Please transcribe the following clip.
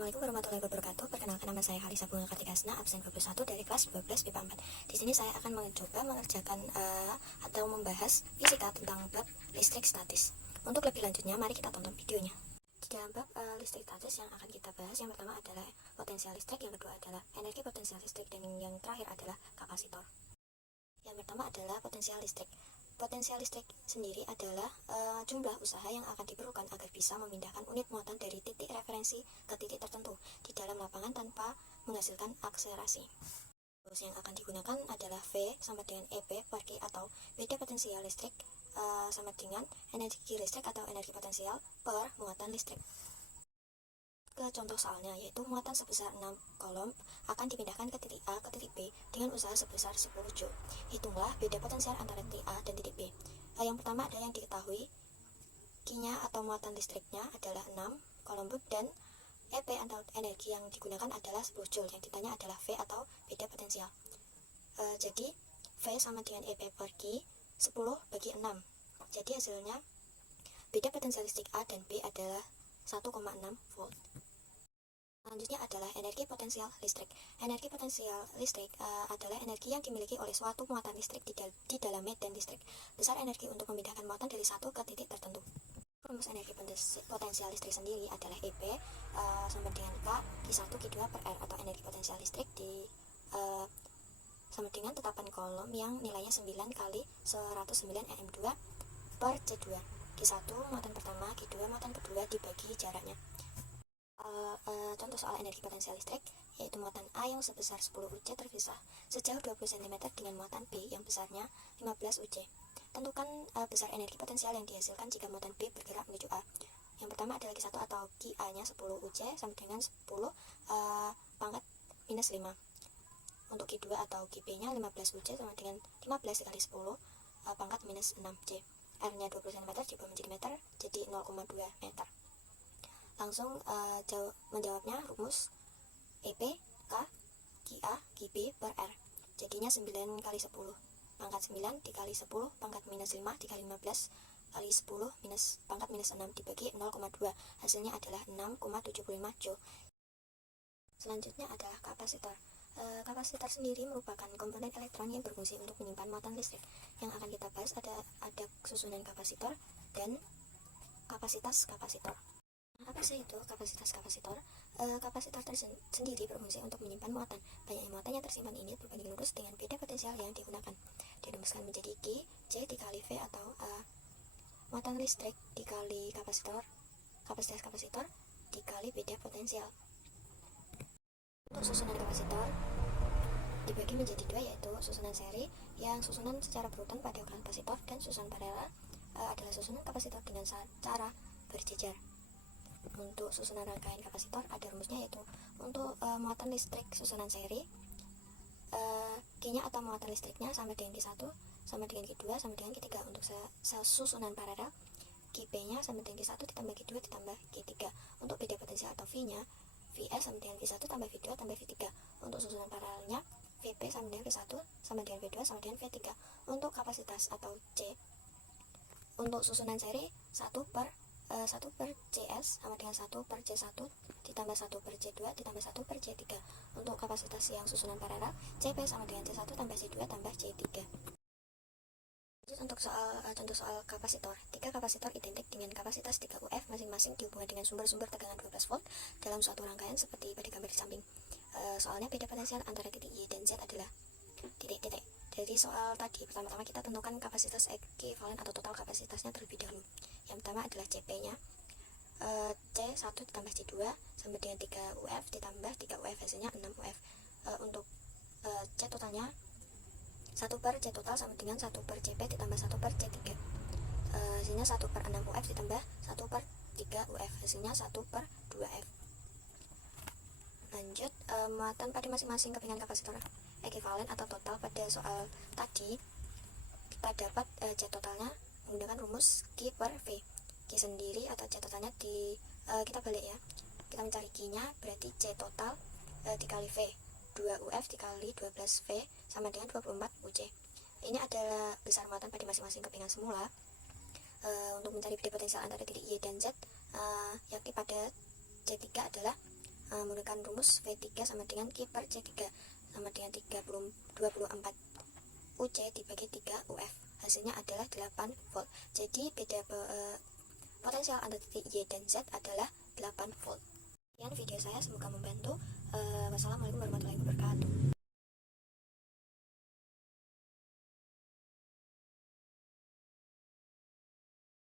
Assalamualaikum warahmatullahi wabarakatuh. Perkenalkan, nama saya Halisa Bunga Kartikasna, absen 21 dari kelas 12 BIPA 4. Di sini saya akan mencoba mengerjakan atau membahas fisika tentang bab listrik statis. Untuk lebih lanjutnya, mari kita tonton videonya. Di dalam bab listrik statis yang akan kita bahas, yang pertama adalah potensial listrik, yang kedua adalah energi potensial listrik, dan yang terakhir adalah kapasitor. Yang pertama adalah potensial listrik. Potensial listrik sendiri adalah jumlah usaha yang akan diperlukan agar bisa memindahkan unit muatan dari titik referensi ke titik tertentu di dalam lapangan tanpa menghasilkan akselerasi. Terus yang akan digunakan adalah V sama dengan EP per Q, atau beda potensial listrik sama dengan energi listrik atau energi potensial per muatan listrik. Ke contoh soalnya, yaitu muatan sebesar 6 kolom akan dipindahkan ke titik A ke titik B dengan usaha sebesar 10 Joule. Hitunglah beda potensial antara titik A dan titik B. Yang pertama ada yang diketahui, Q-nya atau muatan listriknya adalah 6 kolom dan EP atau energi yang digunakan adalah 10 Joule. Yang ditanya adalah V atau beda potensial. Jadi V sama dengan EP per Q 10 bagi 6. Jadi hasilnya beda potensial listrik A dan B adalah 1,6 volt. Selanjutnya adalah energi potensial listrik. Energi potensial listrik adalah energi yang dimiliki oleh suatu muatan listrik di dalam medan listrik. Besar energi untuk memindahkan muatan dari satu ke titik tertentu. Rumus energi potensial listrik sendiri adalah EP sama dengan K Q1 Q2 per R, atau energi potensial listrik sama dengan tetapan kolom yang nilainya 9 kali 109 Em2 per C2. Q1 muatan pertama, Q2 muatan kedua dibagi jaraknya. Contoh soal energi potensial listrik, yaitu muatan A yang sebesar 10 UC terpisah sejauh 20 cm dengan muatan B yang besarnya 15 UC. Tentukan besar energi potensial yang dihasilkan jika muatan B bergerak menuju A. Yang pertama adalah Q1 atau QA nya 10 UC sama dengan 10 pangkat minus 5. Untuk Q2 atau QB nya 15 UC sama dengan 15 kali 10 pangkat minus 6 C. R nya 20 cm diubah menjadi meter, jadi 0,2 meter. Langsung menjawabnya rumus EP K QA QB per R, jadinya 9 kali 10 pangkat 9 dikali 10 pangkat minus 5 dikali 15 kali 10 minus pangkat minus 6 dibagi 0,2, hasilnya adalah 6,75 Joule. Selanjutnya adalah kapasitor. Kapasitor sendiri merupakan komponen elektron yang berfungsi untuk menyimpan muatan listrik. Yang akan kita bahas ada susunan kapasitor dan kapasitas kapasitor. Apa sih itu kapasitas kapasitor? Kapasitor sendiri berfungsi untuk menyimpan muatan. Banyak muatan yang tersimpan ini berbanding lurus dengan beda potensial yang digunakan. Dirumuskan menjadi Q, C dikali V, atau muatan listrik dikali kapasitas kapasitor dikali beda potensial. Untuk susunan kapasitor dibagi menjadi dua, yaitu susunan seri yang susunan secara berurutan pada kapasitor, dan susunan paralel adalah susunan kapasitor dengan cara berjejer. Untuk susunan rangkaian kapasitor ada rumusnya, yaitu untuk muatan listrik susunan seri, Q-nya atau muatan listriknya sama dengan Q1 sama dengan Q2 sama dengan Q3. Untuk susunan paralel, QB-nya sama dengan Q1 ditambah Q2 ditambah Q3. Untuk beda potensial atau V-nya, VS sama dengan V1 tambah V2 tambah V3. Untuk susunan paralelnya, VP sama dengan V1 sama dengan V2 sama dengan V3. Untuk kapasitas atau C, untuk susunan seri 1 per CS sama dengan 1 per C1 ditambah 1 per C2 ditambah 1 per C3. Untuk kapasitas yang susunan paralel, CP sama dengan C1 tambah C2 tambah C3. Untuk contoh soal kapasitor, 3 kapasitor identik dengan kapasitas 3 UF masing-masing dihubungkan dengan sumber-sumber tegangan 12 volt dalam suatu rangkaian seperti pada gambar di samping. Soalnya beda potensial antara titik Y dan Z adalah titik-titik. Dari soal tadi, pertama-tama kita tentukan kapasitas ekivalen atau total kapasitasnya terlebih dahulu. Yang pertama adalah CP-nya, C1 ditambah C2 sama dengan 3 UF ditambah 3 UF, hasilnya 6 UF. Untuk C totalnya 1 per C total sama dengan 1 per CP ditambah 1 per C3. Hasilnya 1 per 6 UF ditambah 1 per 3 UF, hasilnya 1 per 2F. Lanjut, muatan pada masing-masing kepingan kapasitor ekivalen atau total. Pada soal tadi kita dapat C totalnya menggunakan rumus Q per V. Q sendiri atau C totalnya kita balik ya, kita mencari Q nya, berarti C total dikali V, 2 UF dikali 12 V sama dengan 24 UC. Ini adalah besar muatan pada masing-masing kepingan semula. Untuk mencari beda potensial antara titik Y dan Z, yakni pada C3 adalah menggunakan rumus V3 sama dengan Q per C3 sama dengan 24 UC dibagi 3 UF. Hasilnya adalah 8 volt. Jadi beda potensial antara titik Y dan Z adalah 8 volt. Sekian video saya, semoga membantu. Wassalamualaikum warahmatullahi wabarakatuh.